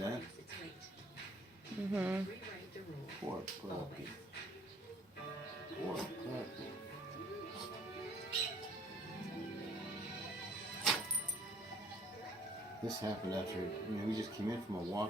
that. Mm-hmm. Poor puppy. Poor puppy. This happened after, we just came in from a walk.